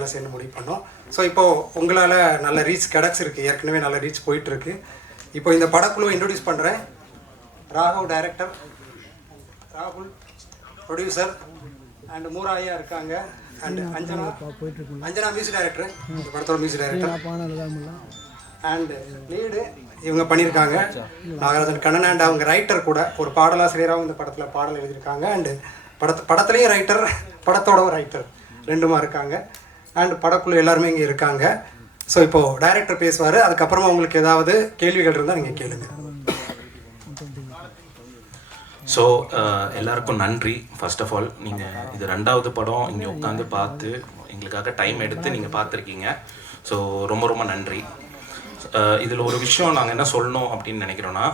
வேலை சேர்ந்து முடிவு பண்ணோம். ஸோ இப்போது உங்களால் நல்ல ரீச் கிடச்சிருக்கு ஏற்கனவே நல்ல ரீச் போயிட்டுருக்கு இப்போ இந்த படக்குழுவை இன்ட்ரடியூஸ் பண்ணுறேன் ராகவ் டைரக்டர் ராகுல் ப்ரொடியூசர் அண்ட் மூராயா இருக்காங்க. And Anjana Anjana music director இந்த படத்தோட மியூசிக் டைரக்டர் அண்ட் லீடு இவங்க பண்ணியிருக்காங்க. நாகராஜன் கண்ணன் அண்ட் அவங்க ரைட்டர் கூட ஒரு பாடலாசிரியராகவும் இந்த படத்தில் பாடல் எழுதியிருக்காங்க. அண்டு படத்து படத்துலேயும் ரைட்டர் படத்தோட ரைட்டர் ரெண்டுமா இருக்காங்க. அண்ட் படக்குழு எல்லாருமே இங்கே இருக்காங்க. ஸோ இப்போது டைரக்டர் பேசுவார். அதுக்கப்புறமா உங்களுக்கு ஏதாவது கேள்விகள் இருந்தால் நீங்கள் கேளுங்க. ஸோ uh, எல்லாருக்கும் நன்றி. ஃபர்ஸ்ட் ஆஃப் ஆல் நீங்கள் இது ரெண்டாவது படம். இங்கே உட்காந்து பார்த்து எங்களுக்காக டைம் எடுத்து நீங்கள் பார்த்துருக்கீங்க. ஸோ ரொம்ப ரொம்ப நன்றி. Uh, இதில் ஒரு விஷயம் நாங்கள் என்ன சொல்லணும் அப்படின்னு நினைக்கிறோன்னா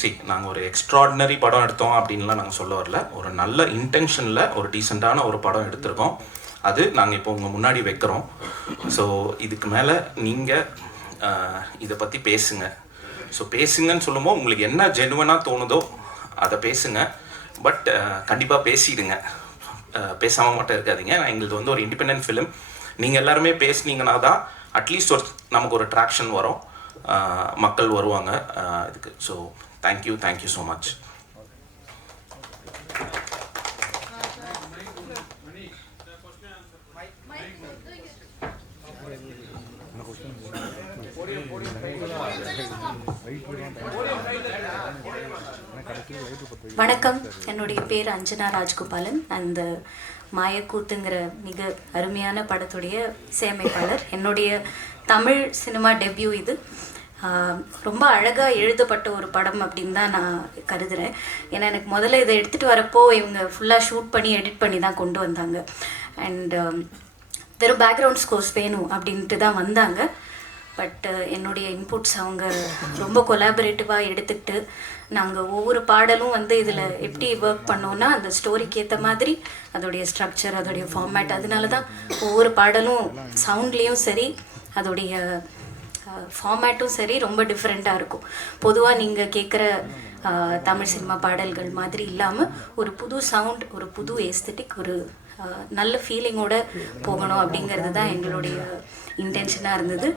சி uh, நாங்கள் ஒரு எக்ஸ்ட்ராடினரி படம் எடுத்தோம் அப்படின்லாம் நாங்கள் சொல்ல வரல. ஒரு நல்ல இன்டென்ஷனில் ஒரு டீசெண்டான ஒரு படம் எடுத்திருக்கோம். அது நாங்கள் இப்போ உங்கள் முன்னாடி வைக்கிறோம். ஸோ இதுக்கு மேலே நீங்கள் இதை பற்றி பேசுங்க. ஸோ பேசுங்கன்னு சொல்லும்போது உங்களுக்கு என்ன ஜெனுவனாக தோணுதோ அதை பேசுங்க. பட் கண்டிப்பாக பேசிடுங்க. பேசாமல் மட்டும் இருக்காதீங்க. நான் எங்களுக்கு வந்து ஒரு இண்டிபெண்ட் ஃபிலிம் நீங்கள் எல்லாருமே பேசுனீங்கன்னா தான் அட்லீஸ்ட் ஒரு நமக்கு ஒரு ட்ராக்ஷன் வரும். மக்கள் வருவாங்க. இதுக்கு. So thank you thank you so much வணக்கம். என்னுடைய பேர் அஞ்சனா ராஜ்கோபாலன். அந்த மாயக்கூத்துங்கிற மிக அருமையான படத்துடைய இசையமைப்பாளர் என்னுடைய தமிழ் சினிமா டெபியூ இது. ரொம்ப அழகாக எழுதப்பட்ட ஒரு படம் அப்படின்னு தான் நான் கருதுகிறேன் ஏன்னா எனக்கு முதல்ல இதை எடுத்துகிட்டு வரப்போ இவங்க ஃபுல்லாக ஷூட் பண்ணி எடிட் பண்ணி தான் கொண்டு வந்தாங்க. அண்ட் வெறும் பேக்ரவுண்ட் ஸ்கோர்ஸ் வேணும் அப்படின்ட்டு தான் வந்தாங்க. பட் என்னுடைய இன்புட்ஸ் அவங்க ரொம்ப கொலாபரேட்டிவாக எடுத்துக்கிட்டு நாங்கள் ஒவ்வொரு பாடலும் வந்து இதில் எப்படி ஒர்க் பண்ணோன்னா அந்த ஸ்டோரிக்கு ஏற்ற மாதிரி அதோடைய ஸ்ட்ரக்சர் அதோடைய ஃபார்மேட் அதனால தான் ஒவ்வொரு பாடலும் சவுண்ட்லேயும் சரி அதோடைய ஃபார்மேட்டும் சரி ரொம்ப டிஃப்ரெண்ட்டாக இருக்கும். பொதுவாக நீங்கள் கேட்குற தமிழ் சினிமா பாடல்கள் மாதிரி இல்லாமல் ஒரு புது சவுண்ட் ஒரு புது எஸ்தட்டிக் ஒரு நல்ல ஃபீலிங்கோட போகணும் அப்படிங்கிறது தான் எங்களுடைய இன்டென்ஷனாக இருந்தது.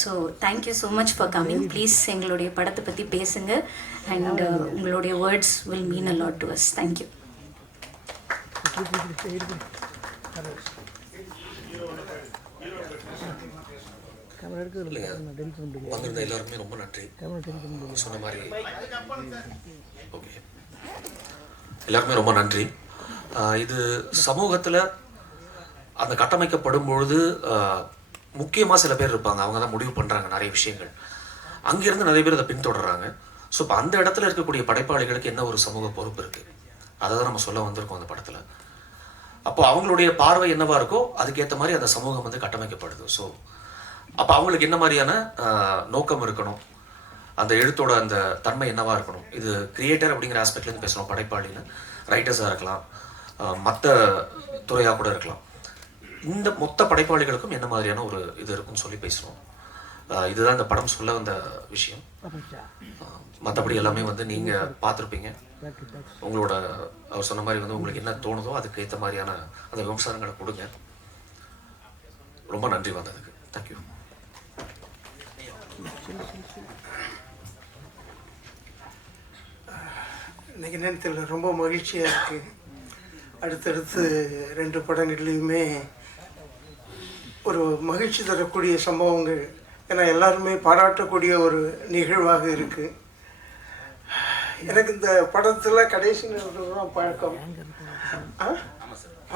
So thank you so much for coming please எங்களுடைய படத்தை பற்றி பேசுங்க. அண்ட் உங்களுடைய words will mean a lot to us thank you வந்திருந்த எல்லாருக்குமே ரொம்ப நன்றி. சொன்ன மாதிரி ஓகே எல்லாருக்குமே ரொம்ப நன்றி. இது சமூகத்தில் அந்த கட்டமைக்கப்படும் பொழுது முக்கியமாக சில பேர் இருப்பாங்க. அவங்க தான் முடிவு பண்ணுறாங்க நிறைய விஷயங்கள். அங்கேருந்து நிறைய பேர் அதை பின்தொடர்றாங்க. ஸோ இப்போ அந்த இடத்துல இருக்கக்கூடிய படைப்பாளிகளுக்கு என்ன ஒரு சமூக பொறுப்பு இருக்குது அதை தான் நம்ம சொல்ல வந்திருக்கோம் அந்த படத்தில். அப்போ அவங்களுடைய பார்வை என்னவா இருக்கோ அதுக்கேற்ற மாதிரி அந்த சமூகம் வந்து கட்டமைக்கப்படுது. ஸோ அப்போ அவங்களுக்கு என்ன மாதிரியான நோக்கம் இருக்கணும்? அந்த எழுத்தோட அந்த தன்மை என்னவா இருக்கணும்? இது கிரியேட்டர் அப்படிங்கிற ஆஸ்பெக்ட்லேருந்து பேசுகிறோம் படைப்பாளியில் ரைட்டர்ஸாக இருக்கலாம். மற்ற துறையாக கூட இருக்கலாம். இந்த மொத்த படைப்பாளிகளுக்கும் என்ன மாதிரியான ஒரு இது இருக்குன்னு சொல்லி பேசுகிறோம் இதுதான் இந்த படம் சொல்ல வந்த விஷயம். மற்றபடி எல்லாமே வந்து நீங்கள் பார்த்துருப்பீங்க. உங்களோட அவர் சொன்ன மாதிரி வந்து உங்களுக்கு என்ன தோணுதோ அதுக்கு ஏற்ற மாதிரியான அந்த விமர்சனங்களை கொடுங்க. ரொம்ப நன்றி வந்ததுக்கு. தேங்க்யூ இன்னைக்கு நேரத்தில் ரொம்ப மகிழ்ச்சியாக இருக்குது அடுத்தடுத்து ரெண்டு படங்கள்லையுமே ஒரு மகிழ்ச்சி தரக்கூடிய சம்பவங்கள். ஏன்னா எல்லாருமே பாராட்டக்கூடிய ஒரு நிகழ்வாக இருக்குது எனக்கு இந்த படத்தில் கடைசி நேரத்தில் தான் பழக்கம்.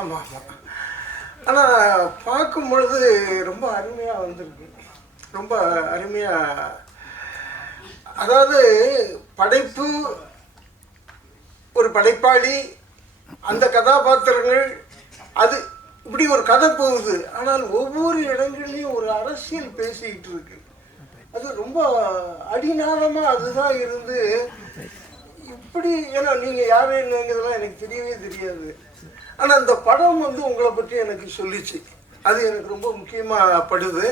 ஆமாம் ஆமாம் ஆனால் பார்க்கும் பொழுது ரொம்ப அருமையாக வந்திருக்கு. ரொம்ப அருமையாக அதாவது படைப்பு ஒரு படைப்பாளி அந்த கதாபாத்திரங்கள் அது இப்படி ஒரு கதை போகுது. ஆனால் ஒவ்வொரு இடங்கள்லையும் ஒரு அரசியல் பேசிக்கிட்டு இருக்கு. அது ரொம்ப அடிநாளமாக அதுதான் இருந்து இப்படி ஏன்னா நீங்கள் யார் என்னங்கிறதெல்லாம் எனக்கு தெரியவே தெரியாது. ஆனால் அந்த படம் வந்து உங்களை பற்றி எனக்கு சொல்லிச்சு. அது எனக்கு ரொம்ப முக்கியமாக படுது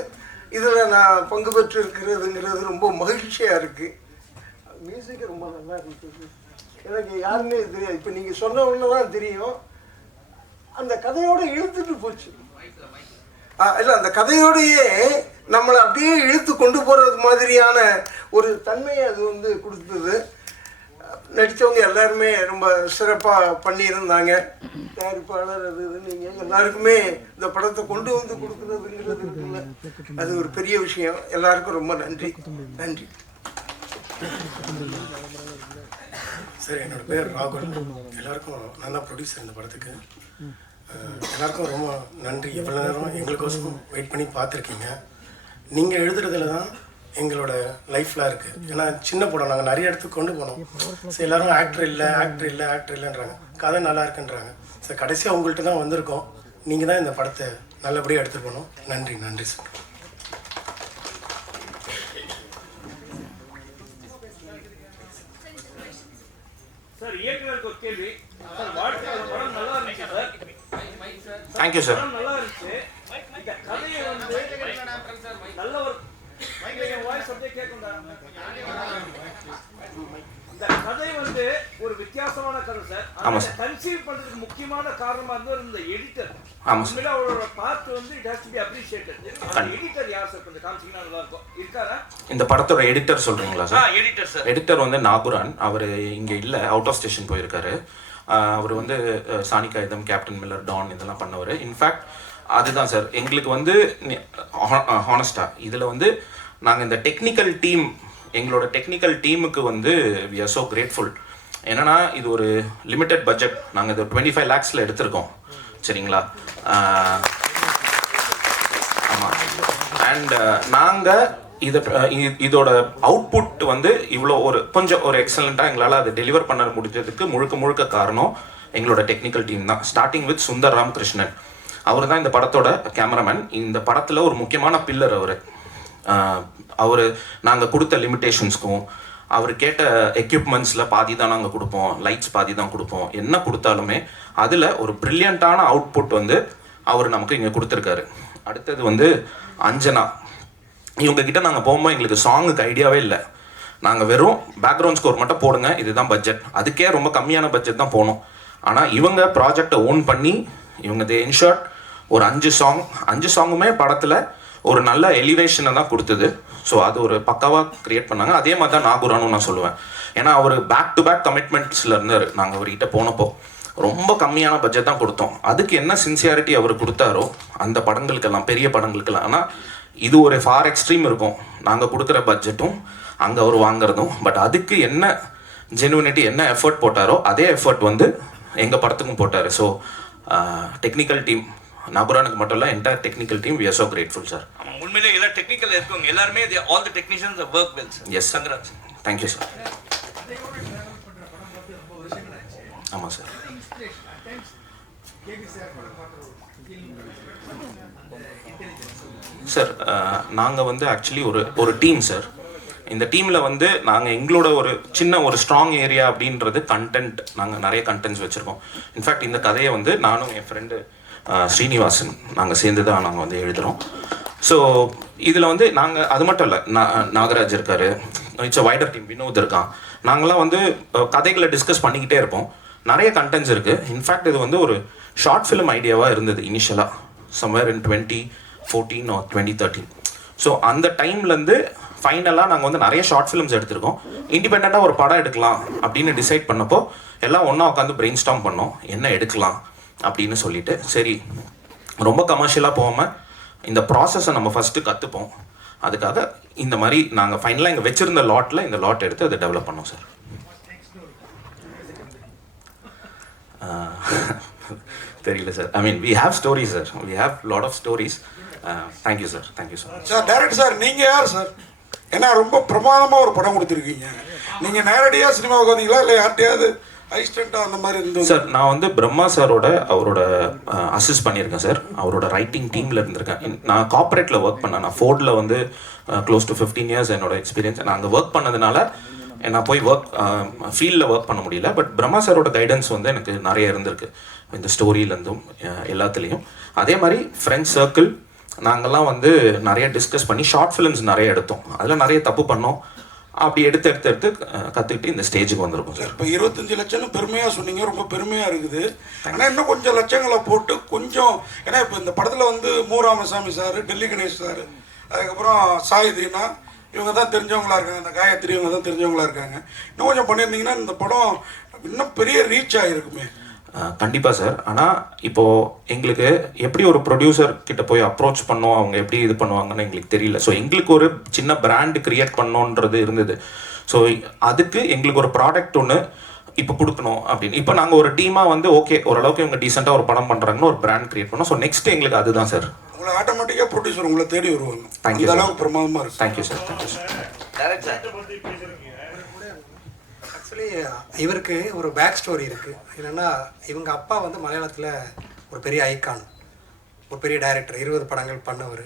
இதில் நான் பங்கு பெற்று இருக்கிறதுங்கிறது ரொம்ப மகிழ்ச்சியாக இருக்குது மியூசிக் ரொம்ப நல்லா இருந்தது எனக்கு யாருமே தெரியாது. இப்போ நீங்கள் சொன்ன ஒன்று தான் தெரியும். அந்த கதையோட இழுத்துட்டு போச்சு. இல்ல அந்த கதையோடையே நம்மளை அப்படியே இழுத்து கொண்டு போறது மாதிரியான ஒரு தன்மையை அது வந்து கொடுத்தது. நடித்தவங்க எல்லாருமே ரொம்ப சிறப்பாக பண்ணியிருந்தாங்க. தயாரிப்பாளர் அது நீங்கள் எல்லாருக்குமே இந்த படத்தை கொண்டு வந்து கொடுக்குறதுங்கிறது இருக்குல்ல. அது ஒரு பெரிய விஷயம். எல்லாருக்கும் ரொம்ப நன்றி. நன்றி. சார் என்னோட பேர் ராகுல். எல்லாருக்கும் நான் தான் ப்ரொடியூசர் இந்த படத்துக்கு. எல்லாருக்கும் ரொம்ப நன்றி. எவ்வளோ நேரம் எங்களுக்கோசம் வெயிட் பண்ணி பார்த்துருக்கீங்க. நீங்கள் எழுதுறதுல தான் எங்களோட லைஃப்லாம் இருக்குது ஏன்னா சின்ன படம் நாங்கள் நிறைய இடத்துக்கு கொண்டு போனோம். ஸோ எல்லாரும் ஆக்டர் இல்லை ஆக்டர் இல்லை ஆக்டர் இல்லைன்றாங்க. கதை நல்லா இருக்குன்றாங்க. ஸோ கடைசியாக உங்கள்கிட்ட தான் வந்திருக்கோம். நீங்கள் தான் இந்த படத்தை நல்லபடியாக எடுத்துகிட்டு போகணும். நன்றி நன்றி சார். சார் இயக்குனருக்கு ஒரு கேள்வி. படம் நல்லா இருந்துச்சு சார். தேங்க்யூ சார் படம் நல்லா இருந்துச்சு. இந்த கதையை வந்து நல்ல ஒரு வாய்ஸ் அப்படியே கேட்கும்டா இந்த கதை வந்து ஒரு வித்தியாசமான கதை சார். கன்சீவ் பண்றதுக்கு முக்கியமான காரணமா இருந்தவர் இந்த எடிட்டர் ஆமா சார். அவரோட பார்ட் வந்து it has to be appreciated editor யார் சார் கொஞ்சம் காமிச்சீங்கன்னா நல்லா இருக்கும். இருக்காரா? இந்த படத்தோட எடிட்டர் சொல்றீங்களா ஆ சார் எடிட்டர் சார் எடிட்டர் வந்து நாகுரான். அவர் இங்கே இல்லை அவுட் ஆஃப் ஸ்டேஷன் போயிருக்காரு. அவர் வந்து சாணிகாயுதம் கேப்டன் மில்லர் டான் இதெல்லாம் பண்ணவர். இன்ஃபேக்ட் அதுதான் சார் எங்களுக்கு வந்து ஹானஸ்டா இதில் வந்து நாங்கள் இந்த டெக்னிக்கல் டீம் எங்களோட டெக்னிக்கல் டீமுக்கு வந்து வி ஆர் ஸோ கிரேட்ஃபுல் என்னன்னா இது ஒரு லிமிட்டட் பட்ஜெட் நாங்கள் இது டுவெண்ட்டி ஃபைவ் லேக்ஸில் எடுத்திருக்கோம். சரிங்களா? ஆமாம் அண்ட் நாங்கள் இதை இதோட அவுட்புட் வந்து இவ்வளோ ஒரு கொஞ்சம் ஒரு எக்ஸலண்ட்டாக எங்களால் அதை டெலிவர் பண்ண முடிஞ்சதுக்கு முழுக்க முழுக்க காரணம் எங்களோட டெக்னிக்கல் டீம் தான். Starting with Sundar Ramakrishnan. அவர் தான் இந்த படத்தோட கேமராமேன் இந்த படத்தில் ஒரு முக்கியமான பில்லர் அவர். அவர் நாங்கள் கொடுத்த லிமிட்டேஷன்ஸ்க்கும் அவர் கேட்ட எக்யூப்மெண்ட்ஸில் பாதி தான் நாங்கள் கொடுப்போம். லைட்ஸ் பாதி தான் கொடுப்போம். என்ன கொடுத்தாலுமே அதில் ஒரு ப்ரில்லியண்ட்டான அவுட்புட் வந்து அவர் நமக்கு இங்கே கொடுத்துருக்காரு. அடுத்தது வந்து அஞ்சனா. இவங்கக்கிட்ட நாங்கள் போகும்போது எங்களுக்கு சாங்குக்கு ஐடியாவே இல்லை. நாங்கள் வெறும் பேக்ரவுண்ட் ஸ்கோர் மட்டும் போடுங்க. இதுதான் பட்ஜெட் அதுக்கே ரொம்ப கம்மியான பட்ஜெட் தான் போனோம். ஆனால் இவங்க ப்ராஜெக்டை ஓன் பண்ணி இவங்க தே இன்ஷார்ட் ஒரு அஞ்சு சாங் அஞ்சு சாங்குமே படத்தில் ஒரு நல்ல எலிவேஷனை தான் கொடுத்தது. ஸோ அது ஒரு பக்காவாக கிரியேட் பண்ணாங்க. அதே மாதிரி தான் நாகூரானும் நான் சொல்லுவேன். ஏன்னா அவர் பேக் டு பேக் கமிட்மெண்ட்ஸில் இருந்தார். நாங்கள் அவர்கிட்ட போனப்போ ரொம்ப கம்மியான பட்ஜெட் தான் கொடுத்தோம். அதுக்கு என்ன சின்சியாரிட்டி அவர் கொடுத்தாரோ அந்த படங்களுக்கெல்லாம் பெரிய படங்களுக்கெல்லாம். ஆனால் இது ஒரு ஃபார் எக்ஸ்ட்ரீம் இருக்கும். நாங்கள் கொடுக்குற பட்ஜெட்டும் அங்கே அவர் வாங்குறதும். பட் அதுக்கு என்ன ஜெனுவினிட்டி என்ன எஃபர்ட் போட்டாரோ அதே எஃபர்ட் வந்து எங்கள் படத்துக்கும் போட்டார். ஸோ டெக்னிக்கல் டீம் நபுரானுக்கு மட்டும் இல்லை entire technical team we are so grateful sir ஆமா உண்மையிலே எல்லாம் டெக்னிக்கல் இருக்கவங்க எல்லாருமே all the technicians work well sir yes sir congrats thank you sir ஆமாம் சார் சார் நாங்கள் வந்து ஆக்சுவலி ஒரு ஒரு டீம் சார் இந்த டீமில் வந்து நாங்கள் எங்களோட ஒரு சின்ன ஒரு ஸ்ட்ராங் ஏரியா அப்படின்றது கண்டென்ட் நாங்கள் நிறைய கண்டென்ட்ஸ் வச்சுருக்கோம். இன்ஃபேக்ட் இந்த கதையை வந்து நானும் என் ஃப்ரெண்டு ஸ்ரீனிவாசன். நாங்கள் சேர்ந்து தான் நாங்கள் வந்து எழுதுகிறோம் ஸோ இதில் வந்து நாங்கள் அது மட்டும் இல்லை நாகராஜ் இருக்காரு. இட்ஸ் வைடர் டீம் வினோத் இருக்கான். நாங்களாம் வந்து கதைகளை டிஸ்கஸ் பண்ணிக்கிட்டே இருப்போம். நிறைய கண்டென்ட்ஸ் இருக்குது இன்ஃபேக்ட் இது வந்து ஒரு ஷார்ட் ஃபிலிம் ஐடியாவாக இருந்தது இனிஷியலாக somewhere in twenty fourteen or twenty thirteen so அந்த டைம்லேருந்து ஃபைனலாக நாங்கள் வந்து நிறைய ஷார்ட் ஃபிலிம்ஸ் எடுத்திருக்கோம். இண்டிபெண்ட்டாக ஒரு படம் எடுக்கலாம் அப்படின்னு டிசைட் பண்ணப்போ எல்லாம் ஒன்றா உட்காந்து பிரெயின் ஸ்டாம் பண்ணோம். என்ன எடுக்கலாம்? அப்படின்னு சொல்லிட்டு சரி ரொம்ப கமர்ஷியலாக போகாமல் இந்த ப்ராசஸை நம்ம ஃபஸ்ட்டு கற்றுப்போம் அதுக்காக இந்த மாதிரி நாங்கள் ஃபைனலாக இங்கே வச்சுருந்த லாட்டில் இந்த லாட் எடுத்து அதை டெவலப் பண்ணோம் சார் தெரியல sir I mean we have stories sir we have lot of stories thank you sir thank you sir sir direct sir நீங்கள் யார் சார் ஏன்னா ரொம்ப பிரமாதமாக ஒரு படம் கொடுத்துருக்கீங்க. நீங்கள் நேரடியாக சினிமாவுக்கு வந்தீங்களா? இல்லை யார்கிட்டயாவது அசிஸ்டண்ட்டாக அந்த மாதிரி இருந்தது சார் நான் வந்து பிரம்மா சாரோட அவரோட அசிஸ்ட் பண்ணியிருக்கேன் சார் அவரோட ரைட்டிங் டீமில் இருந்திருக்கேன். நான் கார்ப்பரேட்டில் ஒர்க் பண்ணேன். நான் ஃபோர்டில் வந்து க்ளோஸ் டு ஃபிஃப்டீன் இயர்ஸ் என்னோட எக்ஸ்பீரியன்ஸ் நான் அங்கே ஒர்க் பண்ணதுனால நான் போய் ஒர்க் ஃபீல்டில் ஒர்க் பண்ண முடியல. பட் பிரம்மா சாரோட கைடன்ஸ் வந்து எனக்கு நிறைய இருந்திருக்கு. இந்த ஸ்டோரியிலேருந்தும் எல்லாத்துலேயும். அதே மாதிரி ஃப்ரெண்ட்ஸ் சர்க்கிள் நாங்கள்லாம் வந்து நிறைய டிஸ்கஸ் பண்ணி ஷார்ட் ஃபிலிம்ஸ் நிறைய எடுத்தோம். அதில் நிறைய தப்பு பண்ணோம். அப்படி எடுத்து எடுத்து எடுத்து அஹ், கத்துக்கிட்டு இந்த ஸ்டேஜுக்கு வந்திருக்கோம் சார். இப்போ இருபத்தஞ்சு லட்சம்னு பெருமையாக சொன்னீங்க. ரொம்ப பெருமையாக இருக்குது. ஆனால் இன்னும் கொஞ்சம் லட்சங்களை போட்டு கொஞ்சம் ஏன்னா இப்போ இந்த படத்தில் வந்து மு ராமசாமி சார் டெல்லி கணேஷ் சார் அதுக்கப்புறம் சாய் தீனா இவங்க தான் தெரிஞ்சவங்களா இருக்காங்க. இந்த காயத்ரி இவங்க தான் தெரிஞ்சவங்களா இருக்காங்க. இன்னும் கொஞ்சம் பண்ணியிருந்தீங்கன்னா இந்த படம் இன்னும் பெரிய ரீச் ஆகிருக்குமே அஹ், கண்டிப்பா சார் ஆனா இப்போ எங்களுக்கு எப்படி ஒரு ப்ரொடியூசர் கிட்ட போய் அப்ரோச் பண்ணோம்? அவங்க எப்படி இது பண்ணுவாங்கன்னு எங்களுக்கு தெரியல. ஸோ எங்களுக்கு ஒரு சின்ன பிராண்ட் கிரியேட் பண்ணோன்றது இருந்தது. ஸோ அதுக்கு எங்களுக்கு ஒரு ப்ராடக்ட் ஒன்று இப்போ கொடுக்கணும் அப்படின்னு. இப்போ நாங்கள் ஒரு டீமாக வந்து ஓகே ஓரளவுக்கு இவங்க டீசெண்டாக ஒரு படம் பண்ணுறாங்கன்னு ஒரு பிராண்ட் கிரியேட் பண்ணோம். ஸோ நெக்ஸ்ட் எங்களுக்கு அதுதான் சார் உங்களை ஆட்டோமேட்டிக்காக ப்ரொடியூசர் உங்களை தேடி வருவாங்க. Thank you, அந்த sir. அளவுக்கு பிரமாதமாக இருக்கு. Thank you sir thank you sir actually இவருக்கு ஒரு பேக் ஸ்டோரி இருக்குது என்னென்னா இவங்க அப்பா வந்து மலையாளத்தில் ஒரு பெரிய ஐக்கான் ஒரு பெரிய டைரக்டர் இருபது படங்கள் பண்ணவர்.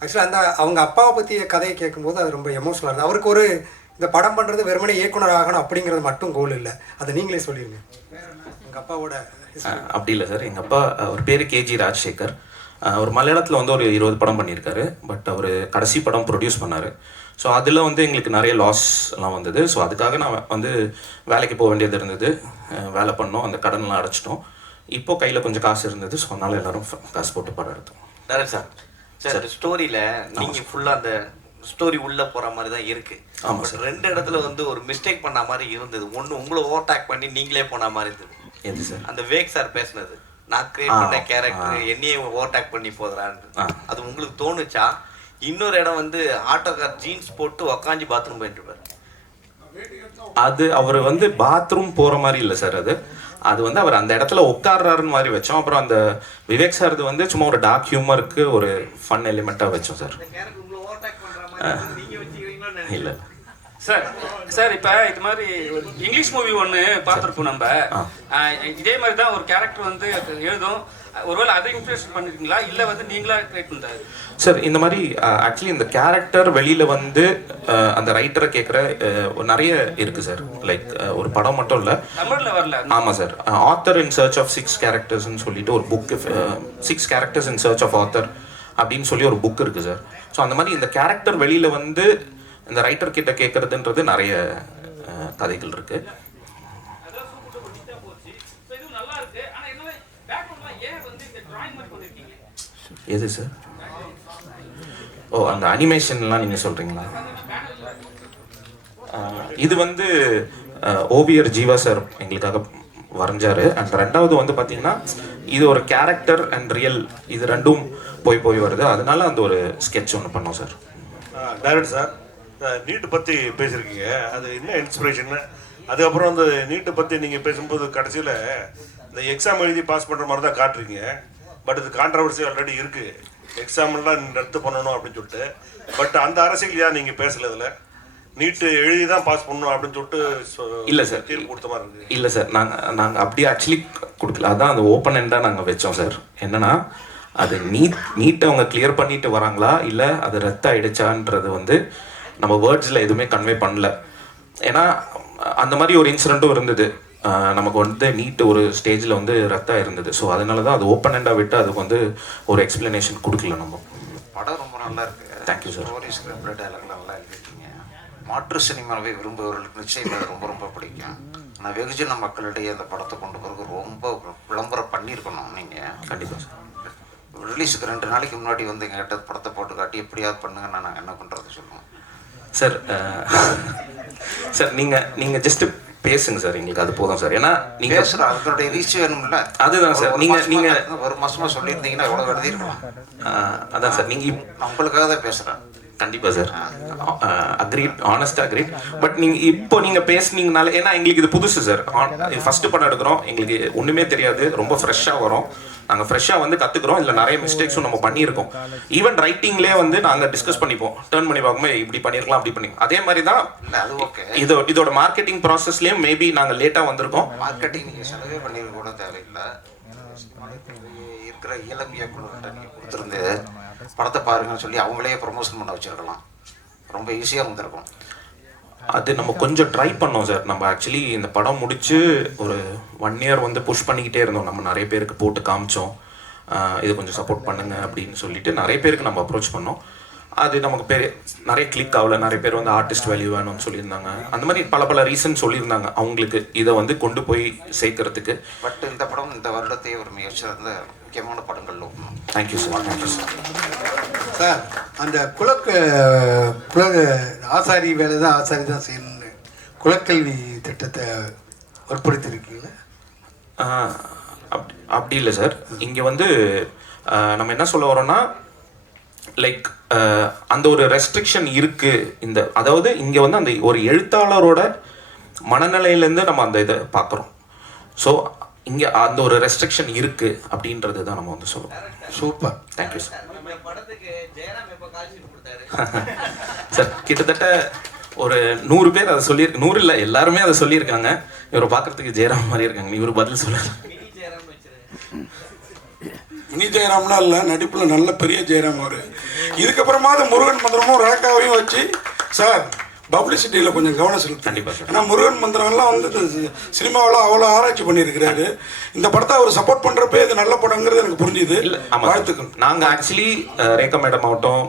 ஆக்சுவலாக அந்த அவங்க அப்பாவை பற்றிய கதையை கேட்கும்போது அது ரொம்ப எமோஷனலாக இருந்தது. அவருக்கு ஒரு இந்த படம் பண்ணுறது வெறுமனே இயக்குனர் ஆகணும் அப்படிங்கிறது மட்டும் கோல் இல்லை. அதை நீங்களே சொல்லிடுங்க எங்கள் அப்பாவோட அப்படி இல்லை சார். எங்கள் அப்பா அவர் பேர் கேஜி ராஜசேகர். அவர் மலையாளத்தில் வந்து ஒரு இருபது படம் பண்ணியிருக்காரு. பட் அவர் கடைசி படம் ப்ரொடியூஸ் பண்ணார். ஸோ அதில் வந்து எங்களுக்கு நிறைய லாஸ் எல்லாம் வந்தது. ஸோ அதுக்காக நான் வந்து வேலைக்கு போக வேண்டியது இருந்தது. வேலை பண்ணோம். அந்த கடன்லாம் அடைச்சிட்டோம். இப்போ கையில் கொஞ்சம் காசு இருந்தது. ஸோ அதனால எல்லாரும் காசு போட்டு படம் எடுத்தோம் டைரக்ட் சார் சார் ஸ்டோரியில நீங்க ஃபுல்லா அந்த ஸ்டோரி உள்ள போற மாதிரி தான் இருக்கு. ஆமா பட் ரெண்டு இடத்துல வந்து ஒரு மிஸ்டேக் பண்ண மாதிரி இருந்தது. ஒண்ணு உங்களை ஓவர்டேக் பண்ணி நீங்களே போன மாதிரி இருந்தது. எது சார் அந்த வேக் சார் பேசுனது. நான் கிரியேட் பண்ண. கேரக்டர் என்னையே ஓவர்டேக் பண்ணி போதுறான்னு. அது உங்களுக்கு தோணுச்சா? இன்னொரு இடம் வந்து ஆட்டோகார் ஜீன்ஸ் போட்டு உக்காஞ்சி பாத்ரூம் போயிட்டு இருப்பாரு. அது அவர் வந்து பாத்ரூம் போகிற மாதிரி இல்லை சார் அது. அது வந்து அவர் அந்த இடத்துல உட்கார்றாருன்னு மாதிரி வச்சோம். அப்புறம் அந்த விவேக் சார் வந்து சும்மா ஒரு டார்க் ஹியூமருக்கு ஒரு ஃபன் எலிமெண்ட்டாக வச்சோம் சார் கேரக்டர் உங்களை ஓவர்டேக் பண்ற மாதிரி நீங்க வச்சுக்கிறீங்களோன்னு இல்லை. சார் சார் இப்போ இது மாதிரி இங்கிலீஷ் மூவி ஒன்று பார்த்துருப்போம் நம்ம. இதே மாதிரி தான் ஒரு கேரக்டர் வந்து எழுதும். ஒருவேளை அதை இன்ஸ்பிரேஷன் பண்ணிருக்கீங்களா இல்லை வந்து நீங்களா கிரியேட் பண்ணுறாரு சார் இந்த மாதிரி ஆக்சுவலி இந்த கேரக்டர் வெளியில வந்து அந்த ரைட்டரை கேட்குற நிறைய இருக்கு சார். லைக் ஒரு படம் மட்டும் இல்லை. தமிழில் வரல ஆமாம் sir. Author in search of six கேரக்டர்ஸ்னு சொல்லிட்டு ஒரு book six characters in search of author அப்படின்னு சொல்லி ஒரு புக் இருக்கு சார். ஸோ அந்த மாதிரி இந்த கேரக்டர் வெளியில வந்து இந்த ரைட்டர் கிட்ட கேட்கறதுன்றது நிறைய கதைகள் இருக்கு. எது சார் ஓ அந்த அனிமேஷன்லாம் நீங்கள் சொல்கிறீங்களா இது வந்து ஓவியர் ஜீவா சார் எங்களுக்காக வரைஞ்சாரு. அண்ட் ரெண்டாவது வந்து பார்த்தீங்கன்னா இது ஒரு கேரக்டர் அண்ட் ரியல் இது ரெண்டும் போய் போய் வருது. அதனால அந்த ஒரு ஸ்கெட்ச் ஒன்று பண்ணோம் சார் டைரக்ட் சார் நீட்டு பற்றி பேசியிருக்கீங்க. அது என்ன இன்ஸ்பிரேஷன் அதுக்கப்புறம் அந்த நீட்டை பற்றி நீங்கள் பேசும்போது கடைசியில் இந்த எக்ஸாம் எழுதி பாஸ் பண்ணுற மாதிரி தான் காட்டுறீங்க. பட் இது கான்ட்ரவர்சி ஆல்ரெடி இருக்குது எக்ஸாம்லாம் ரத்து பண்ணணும் அப்படின்னு சொல்லிட்டு. பட் அந்த அரசியல் ஏன் நீங்கள் பேசல இதில்? நீட்டு எழுதி தான் பாஸ் பண்ணணும் அப்படின்னு சொல்லிட்டு இல்ல சார். தீர்ப்பு கொடுத்த மாதிரி இருக்குது இல்லை சார். நாங்கள் நாங்கள் அப்படியே ஆக்சுவலி கொடுக்கல. அதான் அந்த ஓப்பன் எண்டாக நாங்கள் வச்சோம் சார். என்னன்னா அது நீட் நீட்டை அவங்க கிளியர் பண்ணிட்டு வராங்களா? இல்லை அது ரத்து ஆயிடுச்சான்றது வந்து நம்ம வேர்ட்ஸில் எதுவுமே கன்வே பண்ணல. ஏன்னா அந்த மாதிரி ஒரு இன்சிடெண்ட்டும் இருந்தது. நமக்கு வந்து நீட் ஒரு ஸ்டேஜில் வந்து ரத்தாக இருந்தது. ஸோ அதனால தான் அது ஓப்பன் எண்டாக விட்டு அதுக்கு வந்து ஒரு எக்ஸ்பிளனேஷன் கொடுக்கல நம்ம. படம் ரொம்ப நல்லா இருக்கு. You, sir. ஸ்டோரி ஸ்கிரிப்ட் டைலாக்லாம் நல்லா எழுதிருக்கீங்க மாற்று சினிமாவை விரும்புபவர்களுக்கு நிச்சயம் இது ரொம்ப ரொம்ப பிடிக்கும். ஆனால் வெகுஜன மக்களிடையே அந்த படத்தை கொண்டு போகிறதுக்கு ரொம்ப விளம்பரம் பண்ணியிருக்கணும் நீங்கள் கண்டிப்பாக சார் ரிலீஸுக்கு ரெண்டு நாளைக்கு முன்னாடி வந்து எங்ககிட்ட படத்தை போட்டு காட்டி எப்படியாவது பண்ணுங்கன்னா நாங்கள் என்ன பண்ணுறது சொல்லுவோம் சார் சார் நீங்கள் நீங்கள் ஜஸ்ட் பேசுங்க சார் எங்களுக்கு அது போதும் சார் ஏன்னா நீங்கள் பேசுகிறோம் அதனுடைய ரீச் வேணும்ல. அதுதான் சார். ஒரு நீங்க- மாசமா நீங்க- கத்துனா, ஒரு மாசமா சொல்லியிருந்தீங்கன்னா எவ்வளோ எழுதியிருக்கலாம் ஆஹ் அதான் சார் நீங்கள் உங்களுக்காக தான் பேசுகிறேன் கண்டிப்பா sir. Agreed honest agreed but நீங்க இப்போ நீங்க பேசுனீங்கனால ஏன்னா எங்களுக்கு இது புதுசு சார். ஃபர்ஸ்ட் படம் எடுக்கிறோம். எங்களுக்கு ஒண்ணுமே தெரியாது. ரொம்ப ஃப்ரெஷ்ஷா வரும். நாங்க ஃப்ரெஷ்ஷா வந்து கத்துக்கிறோம். இல்ல நிறைய மிஸ்டேக்ஸும் நம்ம பண்ணியிருக்கோம். ஈவன் ரைட்டிங்லேயே வந்து நாங்க டிஸ்கஸ் பண்ணிப்போம். டேர்ன் பண்ணி பார்க்கும்போது இப்படி பண்ணிருக்கலாம் அப்படி பண்ணி அதே மாதிரி தான் இதோ இதோட மார்க்கெட்டிங் ப்ராசஸ்லயும் மேபி நாங்க லேட்டா வந்திருக்கோம். மார்க்கெட்டிங் நீங்கள் செலவே பண்ணிருக்க கூட தேவையில்லை. இருக்கிற இளம் இயக்குனர்கிட்ட நீங்கள் கொடுத்துருந்து படத்தை பாருங்கன்னு சொல்லி அவங்களே ப்ரொமோஷன் பண்ண வச்சிருக்கலாம். ரொம்ப ஈஸியாக வந்திருக்கும். அது நம்ம கொஞ்சம் ட்ரை பண்ணோம் சார் நம்ம ஆக்சுவலி இந்த படம் முடிச்சு ஒரு ஒன் இயர் வந்து புஷ் பண்ணிக்கிட்டே இருந்தோம். நம்ம நிறைய பேருக்கு போட்டு காமிச்சோம். இது கொஞ்சம் சப்போர்ட் பண்ணுங்க அப்படின்னு சொல்லிட்டு நிறைய பேருக்கு நம்ம அப்ரோச் பண்ணோம். அது நமக்கு பெரிய நிறைய கிளிக் ஆகல நிறைய பேர் வந்து ஆர்டிஸ்ட் வேல்யூ வேணும்னு சொல்லியிருந்தாங்க. அந்த மாதிரி பல பல ரீசன் சொல்லியிருந்தாங்க அவங்களுக்கு. இதை வந்து கொண்டு போய் சேர்க்கறதுக்கு. பட் இந்த படம் இந்த வருடத்தை ஒரு மிகச்சிறந்த முக்கியமான படங்கள் thank you sir thank you sir sir அந்த குலக்க குலக ஆசாரி வேலை தான் ஆசாரி தான் செய்யணும்னு குலக்கல்வி திட்டத்தை வற்புறுத்திருக்கீங்களா? ஆஹ் அப் அப்படி இல்லை சார் இங்கே வந்து நம்ம என்ன சொல்ல வரோம்னா லைக் அந்த ஒரு ரெஸ்ட்ரிக்ஷன் இருக்கு. இந்த அதாவது இங்கே வந்து அந்த ஒரு எழுத்தாளரோட மனநிலையிலேருந்து நம்ம அந்த இதை பார்க்குறோம். ஸோ இங்கே அந்த ஒரு ரெஸ்ட்ரிக்ஷன் இருக்கு அப்படின்றது தான் நம்ம வந்து சொல்லுவோம் சூப்பர். தேங்க்யூ சார் சார் கிட்டத்தட்ட ஒரு நூறு பேர் அதை சொல்லி நூறு இல்லை எல்லாருமே அதை சொல்லியிருக்காங்க. இவரை பார்க்கறதுக்கு ஜெயராம் மாதிரி இருக்காங்க. இவர் பதில் சொல்லல மினி ஜெயராம்லாம் இல்லை நடிப்பில் நல்ல பெரிய ஜெயராம் அவர். இதுக்கப்புறமா அது முருகன் மந்திரமும் ரேக்காவையும் வச்சு சார் பப்ளிசிட்டியில் கொஞ்சம் கவனம் செலுத்து கண்டிப்பா சார். ஏன்னா முருகன் மந்திரம்லாம் வந்து சினிமாவில் அவ்வளோ ஆராய்ச்சி பண்ணியிருக்கிறாரு. இந்த படத்தை அவர் சப்போர்ட் பண்ணுறப்பே இது நல்ல படங்கிறது எனக்கு புரிஞ்சுது. வாழ்த்துக்கள். நாங்க ஆக்சுவலி ரேகா மேடம் ஆகட்டும்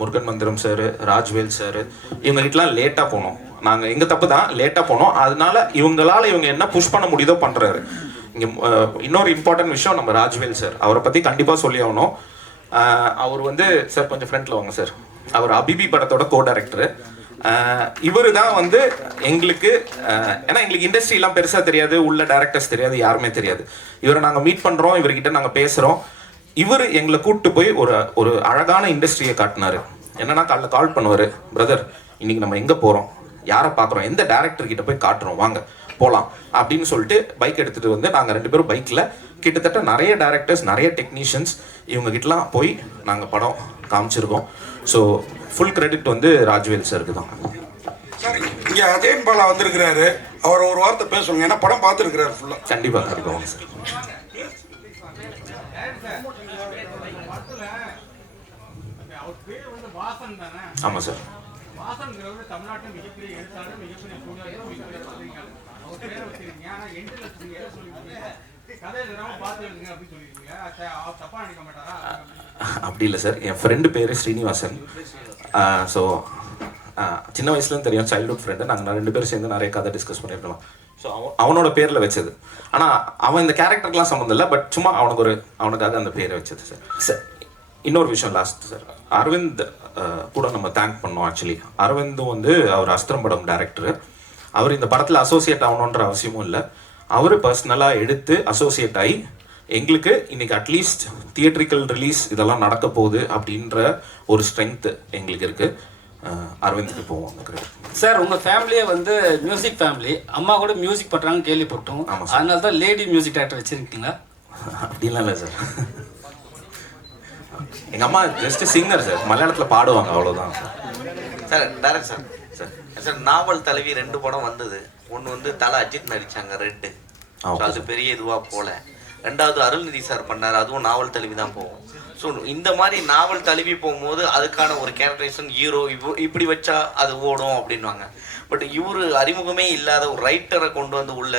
முருகன் மந்திரம் சார் ராஜ்வேல் சார் இவங்க கிட்டலாம் லேட்டா போனோம். நாங்க எங்க தப்பு தான் லேட்டா போனோம். அதனால இவங்களால இவங்க என்ன புஷ் பண்ண முடியுதோ பண்றாரு. இங்கே இன்னொரு இம்பார்ட்டன்ட் விஷயம் நம்ம ராஜ்வேல் சார். அவரை பற்றி கண்டிப்பாக சொல்லி ஆகணும். அவர் வந்து சார் கொஞ்சம் ஃப்ரெண்டில் வாங்க சார். அவர் அபிபி படத்தோட கோ டைரக்டரு இவர் தான் வந்து எங்களுக்கு ஏன்னா எங்களுக்கு இண்டஸ்ட்ரிலாம் பெருசாக தெரியாது உள்ள டேரக்டர்ஸ் தெரியாது யாருமே தெரியாது. இவரை நாங்கள் மீட் பண்ணுறோம் இவர்கிட்ட நாங்கள் பேசுகிறோம் இவர் எங்களை கூப்பிட்டு போய் ஒரு ஒரு அழகான இண்டஸ்ட்ரியை காட்டினாரு. என்னன்னா காலைல கால் பண்ணுவார் பிரதர் இன்னைக்கு நம்ம எங்கே போகிறோம் யாரை பார்க்குறோம்? எந்த டேரக்டர் கிட்ட போய் காட்டுறோம்? வாங்க. போகலாம் அப்படின்னு சொல்லிட்டு பைக் எடுத்துட்டு வந்து நாங்கள் ரெண்டு பேரும் பைக்கில் கிட்டத்தட்ட நிறைய டேரக்டர்ஸ் நிறைய டெக்னீஷியன்ஸ் இவங்க கிட்டலாம் போய் நாங்கள் படம் காமிச்சிருக்கோம். ஸோ ஃபுல் கிரெடிட் வந்து ராஜ்வேல் சாருக்கு தான். சார் இங்கே அஜயன் பாலா வந்திருக்கிறாரு. அவர் ஒரு வார்த்தை பேசுவாங்க ஏன்னா படம் பார்த்துருக்கிறாரு ஃபுல்லாக கண்டிப்பாக வாங்க சார் அவர் பேர் வந்து வாசன் தானே ஆமாம் சார் அப்படி இல்லை சார். என் ஃப்ரெண்டு பேர் ஸ்ரீனிவாசன். ஸோ சின்ன வயசுலேருந்து தெரியும். சைல்ட்ஹுட் ஃப்ரெண்டு நாங்கள் ரெண்டு பேரும் சேர்ந்து நிறைய கதை டிஸ்கஸ் பண்ணியிருக்கலாம். ஸோ அவன் அவனோட பேரில் வச்சது. ஆனால் அவன் இந்த கேரக்டருக்குலாம் சம்மந்தம் இல்லை பட் சும்மா அவனுக்கு ஒரு அவனுக்காக அந்த பேரை வச்சது சார். சார் இன்னொரு விஷயம் லாஸ்ட் சார். அரவிந்த் கூட நம்ம தேங்க் பண்ணோம் ஆக்சுவலி அரவிந்தும் வந்து அவர் அஸ்திரம் படம் டேரக்டர் அவர் இந்த படத்தில் அசோசியேட் ஆகணுன்ற அவசியமும் இல்லை. அவர் பர்சனலாக எடுத்து அசோசியேட் ஆகி எங்களுக்கு இன்னைக்கு அட்லீஸ்ட் தியேட்ரிக்கல் ரிலீஸ் இதெல்லாம் நடக்க போகுது அப்படின்ற ஒரு ஸ்ட்ரென்த் எங்களுக்கு இருக்கு. அஹ், அரவிந்துக்கு போவோம். சார் உங்க ஃபேமிலியே வந்து மியூசிக் ஃபேமிலி அம்மா கூட மியூசிக் பண்றாங்க கேள்விப்பட்டோம். அதனால தான் லேடி மியூசிக் டேரக்டர் வச்சிருக்கீங்களா? அப்படிலாம் இல்லை சார் எங்க அம்மா ஜஸ்ட் சிங்கர் சார் மலையாளத்துல பாடுவாங்க அவ்வளவுதான். Sir direct sir sir. Sir novel Thalaivi ரெண்டு படம் வந்தது. ஒன்று வந்து தலை அஜித் நடிச்சாங்க ரெட்டு. அது பெரிய இதுவாக போல. ரெண்டாவது அருள்நிதி சார் பண்ணார் அதுவும் நாவல் தழுவி தான் போகும். ஸோ இந்த மாதிரி நாவல் தழுவி போகும்போது அதுக்கான ஒரு கேரக்டரைசேஷன் ஹீரோ இப்போ இப்படி வச்சா அது ஓடும் அப்படின்வாங்க பட் இவர் அறிமுகமே இல்லாத ஒரு ரைட்டரை கொண்டு வந்து உள்ள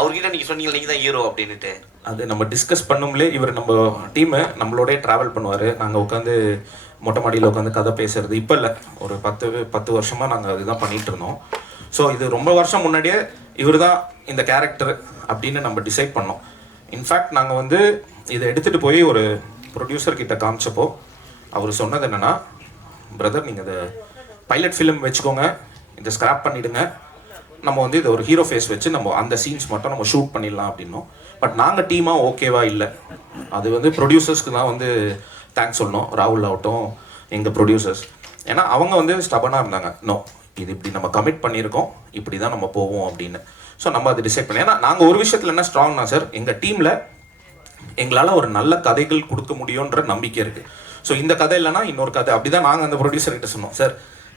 அவர்கிட்ட நீங்கள் சொன்னீங்க நீங்கள் தான் ஹீரோ அப்படின்னுட்டு. அது நம்ம டிஸ்கஸ் பண்ணும்லே இவர் நம்ம டீமு நம்மளோடய ட்ராவல் பண்ணுவார். நாங்கள் உட்காந்து மொட்டை மாடியில் உட்காந்து கதை பேசுறது. இப்போ இல்லை. ஒரு பத்து பத்து வருஷமாக நாங்கள் அதுதான் பண்ணிட்டு இருந்தோம் ஸோ இது ரொம்ப வருஷம் முன்னாடியே இவர் தான் இந்த கேரக்டர் அப்படின்னு நம்ம டிசைட் பண்ணோம். இன்ஃபேக்ட் நாங்கள் வந்து இதை எடுத்துகிட்டு போய் ஒரு ப்ரொடியூசர் கிட்ட காமிச்சப்போ அவர் சொன்னது என்னன்னா பிரதர் நீங்கள் இதை பைலட் ஃபிலிம் வச்சுக்கோங்க. இதை ஸ்கிராப் பண்ணிடுங்க. நம்ம வந்து இதை ஒரு ஹீரோ ஃபேஸ் வச்சு நம்ம அந்த சீன்ஸ் மட்டும் நம்ம ஷூட் பண்ணிடலாம் அப்படின்னோம். பட் நாங்கள் டீமாக ஓகேவா இல்லை. அது வந்து ப்ரொடியூசர்ஸ்க்கு தான் வந்து தேங்க்ஸ் சொல்லணும். ராகுல் ஆகட்டும் எங்கள் ப்ரொடியூசர்ஸ் ஏன்னா அவங்க வந்து ஸ்டபனாக இருந்தாங்க. நோ இது இப்படி நம்ம கமிட் பண்ணியிருக்கோம். இப்படி தான் நம்ம போவோம் அப்படின்னு. ஸோ நம்ம அதை டிசைட் பண்ணி ஏன்னா நாங்கள் ஒரு விஷயத்தில் என்ன ஸ்ட்ராங்னா சார் எங்கள் டீமில் எங்களால் ஒரு நல்ல கதைகள் கொடுக்க முடியுன்ற நம்பிக்கை இருக்குது ஸோ இந்த கதை இல்லைன்னா இன்னொரு கதை. அப்படி தான் நாங்கள் அந்த ப்ரொடியூசர்கிட்ட சொன்னோம். சார்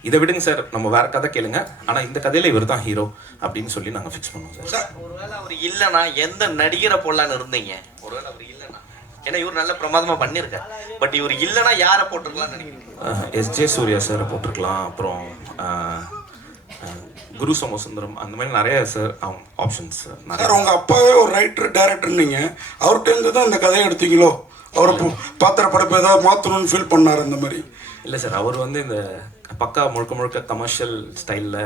இதை விடுங்க சார் நம்ம வேற கதை கேளுங்க. ஆனால் இந்த கதையில் இவர் தான் ஹீரோ அப்படின்னு சொல்லி நாங்கள் ஃபிக்ஸ் பண்ணுவோம் சார் ஒருவேளை அவர் இல்லைன்னா எந்த நடிகரை போடலான்னு இருந்தீங்க? ஒருவேளை அவர் இல்லைன்னா. ஏன்னா இவர் நல்ல பிரமாதமா பண்ணியிருக்கார். பட் இவர் இல்லைன்னா யாரை போட்டிருக்கலாம்னு நினைக்கிறீங்க? எஸ்ஜே சூர்யா சாரை போட்டிருக்கலாம். அப்புறம் குரு சோமசுந்தரம் அந்த மாதிரி நிறைய சார் ஆப்ஷன்ஸ் சார் உங்கள் அப்பாவே ஒரு ரைட்டர் டேரக்டர் நீங்கள் அவர்கிட்ட இருந்து தான் இந்த கதையை எடுத்தீங்களோ? அவர் பாத்திர படைப்பு ஏதாவது மாற்றணும்னு ஃபீல் பண்ணார் இந்த மாதிரி. இல்லை சார் அவர் வந்து இந்த பக்கா முழுக்க முழுக்க கமர்ஷியல் ஸ்டைலில்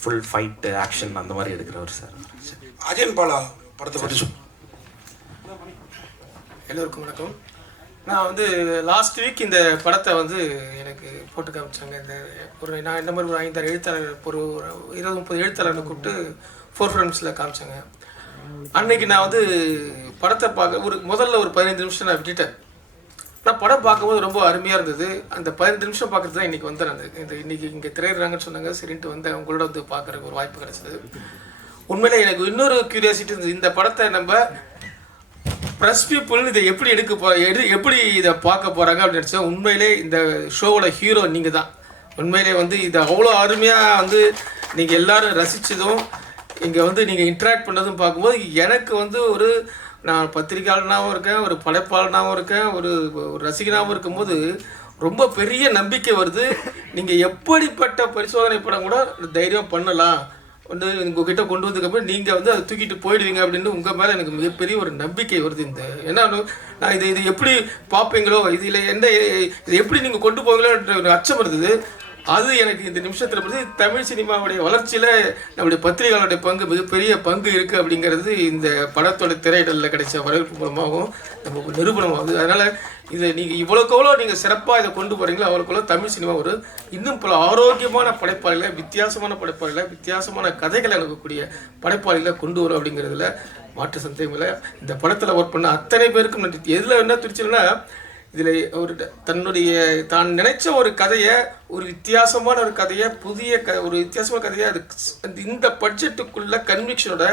ஃபுல் ஃபைட்டு ஆக்ஷன் அந்த மாதிரி எடுக்கிறவர் சார் அஜயன் பாலா படத்தை பற்றி சொல்லு எல்லோருக்கும் வணக்கம். நான் வந்து லாஸ்ட் வீக் இந்த படத்தை வந்து எனக்கு போட்டு காமிச்சாங்க. இந்த ஒரு நான் இந்த மாதிரி ஒரு ஐந்தாறு எழுத்தாளர் ஒரு இருபது முப்பது எழுத்தாளர்களை கூப்பிட்டு ஃபோர் ஃப்ரெண்ட்ஸில் காமிச்சாங்க. அன்னைக்கு நான் வந்து படத்தை பார்க்க ஒரு முதல்ல ஒரு பதினைந்து நிமிஷம் நான் விட்டுட்டேன். ஆனால் படம் பார்க்கும்போது ரொம்ப அருமையாக இருந்தது. அந்த பதினஞ்சு நிமிஷம் பார்க்குறது தான் இன்றைக்கி வந்தேன் அந்த இந்த இன்றைக்கி இங்கே திரையிடுறாங்கன்னு சொன்னாங்க. சரின்ட்டு வந்து அவங்களோட வந்து பார்க்குறதுக்கு ஒரு வாய்ப்பு கிடைச்சது. உண்மையிலே எனக்கு இன்னொரு கியூரியாசிட்டி இருந்தது. இந்த படத்தை நம்ம ப்ரெஸ் பீப்புள் இதை எப்படி எடுக்க போ எடு எப்படி இதை பார்க்க போகிறாங்க அப்படின்னு நினச்சா உண்மையிலே இந்த ஷோவோட ஹீரோ நீங்கள் தான் உண்மையிலே வந்து இதை அவ்வளோ அருமையாக வந்து நீங்கள் எல்லாரும் ரசித்ததும் இங்கே வந்து நீங்கள் இன்ட்ராக்ட் பண்ணதும் பார்க்கும்போது எனக்கு வந்து ஒரு நான் பத்திரிகையாளனாகவும் இருக்கேன் ஒரு படைப்பாளனாகவும் இருக்கேன் ஒரு ஒரு ரசிகனாகவும் இருக்கும்போது ரொம்ப பெரிய நம்பிக்கை வருது. நீங்கள் எப்படிப்பட்ட பரிசோதனை படம் கூட தைரியம் பண்ணலாம். வந்து உங்ககிட்ட கொண்டு வந்ததுக்கப்புறம் நீங்கள் வந்து அதை தூக்கிட்டு போயிடுவீங்க அப்படின்னு உங்கள் மேலே எனக்கு மிகப்பெரிய ஒரு நம்பிக்கை வருது இந்த ஏன்னா நான் இது இது எப்படி பார்ப்பீங்களோ இதில் எந்த இது எப்படி நீங்கள் கொண்டு போவீங்களோன்ற ஒரு அச்சம் இருந்தது அது எனக்கு இந்த நிமிஷத்தில் வந்து தமிழ் சினிமாவுடைய வளர்ச்சியில் நம்முடைய பத்திரிகைகளுடைய பங்கு மிகப்பெரிய பங்கு இருக்குது அப்படிங்கிறது இந்த படத்தோட திரையிடலில் கிடைச்ச வரவேற்பு மூலமாகவும் நம்ம நிரூபணமாகுது அதனால் இதை நீங்கள் இவ்வளோக்கு எவ்வளோ நீங்கள் சிறப்பாக இதை கொண்டு போகிறீங்களோ அவ்வளோக்குள்ள தமிழ் சினிமா ஒரு இன்னும் பல ஆரோக்கியமான படைப்பாளிகளை வித்தியாசமான படைப்பாளிகளை வித்தியாசமான கதைகளை அணுகக்கூடிய படைப்பாளிகளை கொண்டு வரும் அப்படிங்கிறதுல மாற்று சந்தேகம் இல்லை. இந்த படத்தில் ஒர்க் பண்ண அத்தனை பேருக்கும் நன்றி. எதில் என்ன பிரிச்சுன்னா இதில் ஒரு தன்னுடைய தான் நினைச்ச ஒரு கதையை ஒரு வித்தியாசமான ஒரு கதையை புதிய க ஒரு வித்தியாசமான கதையை அது அந்த இந்த பட்ஜெட்டுக்குள்ள கன்விக்ஷனோட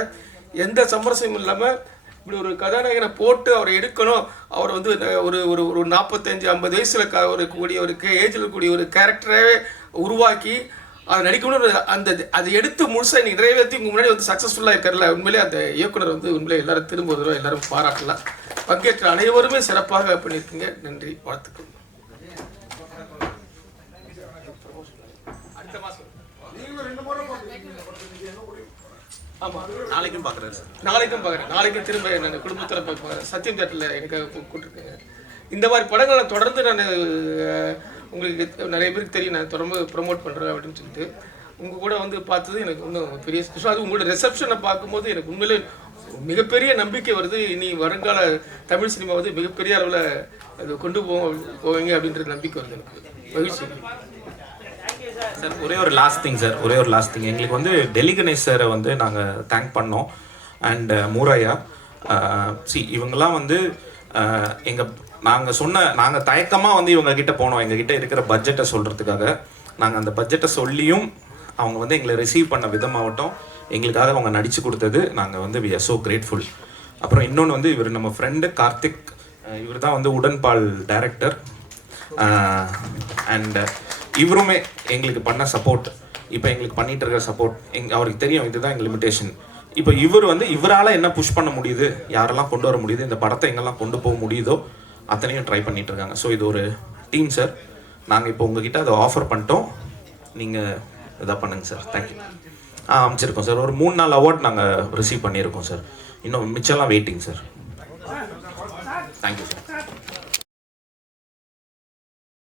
எந்த சமரசமும் இல்லாமல் இப்படி ஒரு கதாநாயகனை போட்டு அவரை எடுக்கணும். அவர் வந்து ஒரு ஒரு ஒரு நாற்பத்தஞ்சு ஐம்பது வயசில் க ஒரு கூடிய ஒரு ஏஜில் இருக்கக்கூடிய ஒரு கேரக்டரே உருவாக்கி அதை நடிக்கணும்னு அந்த அதை எடுத்து முழுசாக நீங்கள் நிறைவேற்றி உங்கள் முன்னாடி வந்து சக்ஸஸ்ஃபுல்லாக இருக்கிறல. உண்மையிலே அந்த இயக்குனர் வந்து உண்மையிலே எல்லாரும் திரும்ப ஒரு தடவை எல்லாரும் பாராட்டலாம் பங்கேற்ற அனைவருமே சிறப்பாக பண்ணியிருக்கீங்க. நன்றி. வாழ்த்துக்கள். ஆமாம் நாளைக்கும் பார்க்குறாரு சார். நாளைக்கும் பார்க்குறேன் நாளைக்கும் திரும்ப நான் குடும்பத்தில் பார்க்குறேன் சத்தியம் தேட்டரில் எனக்கு கூப்பிட்டுருக்கேங்க இந்த மாதிரி படங்களை தொடர்ந்து நான் உங்களுக்கு நிறைய பேருக்கு தெரியும் நான் தொடர்ந்து ப்ரொமோட் பண்ணுறேன் அப்படின்னு சொல்லிட்டு. உங்கள் கூட வந்து பார்த்தது எனக்கு இன்னும் பெரிய சந்தோஷம். அது உங்களோட ரிசப்ஷனை பார்க்கும்போது எனக்கு உண்மையிலே மிகப்பெரிய நம்பிக்கை வருது. இனி வருங்கால தமிழ் சினிமா வந்து மிகப்பெரிய அளவில் அது கொண்டு போவோம் போவீங்க அப்படின்ற நம்பிக்கை வருது எனக்கு. மகிழ்ச்சி. சார் ஒரே ஒரு லாஸ்ட் திங் சார். ஒரே ஒரு லாஸ்ட் திங் எங்களுக்கு வந்து டெல்லி கணேஷ் சாரை வந்து நாங்கள் தேங்க் பண்ணோம். அண்ட் மூராயா. சி இவங்கெல்லாம் வந்து எங்கள் நாங்கள் சொன்ன நாங்கள் தயக்கமாக வந்து இவங்க கிட்ட போனோம். எங்ககிட்ட இருக்கிற பட்ஜெட்டை சொல்கிறதுக்காக நாங்கள் அந்த பட்ஜெட்டை சொல்லியும் அவங்க வந்து எங்களை ரிசீவ் பண்ண விதமாகட்டும் எங்களுக்காக அவங்க நடித்து கொடுத்தது நாங்கள் வந்து வி ஆர் ஸோ கிரேட்ஃபுல் அப்புறம் இன்னொன்று வந்து இவர் நம்ம ஃப்ரெண்டு கார்த்திக் இவர் தான் வந்து உடன்பால் டைரக்டர் அண்ட் இவருமே எங்களுக்கு பண்ண சப்போர்ட் இப்போ எங்களுக்கு பண்ணிட்டு இருக்கிற சப்போர்ட் எங் அவருக்கு தெரியும் இதுதான் எங்கள் லிமிடேஷன் இப்போ இவர் வந்து இவரால் என்ன புஷ் பண்ண முடியுது யாரெல்லாம் கொண்டு வர முடியுது இந்த படத்தை எங்கெல்லாம் கொண்டு போக முடியுதோ அத்தனையும் ட்ரை பண்ணிட்டு இருக்காங்க ஸோ இது ஒரு டீம் சார் நாங்கள் இப்போ உங்ககிட்ட அதை ஆஃபர் பண்ணிட்டோம். நீங்கள் இதாக பண்ணுங்க சார் தேங்க்யூ ஆ அமைச்சிருக்கோம் சார் ஒரு மூணு நாள் அவார்ட் நாங்கள் ரிசீவ் பண்ணியிருக்கோம் சார் இன்னும் மிச்சம்லாம் waiting sir thank you sir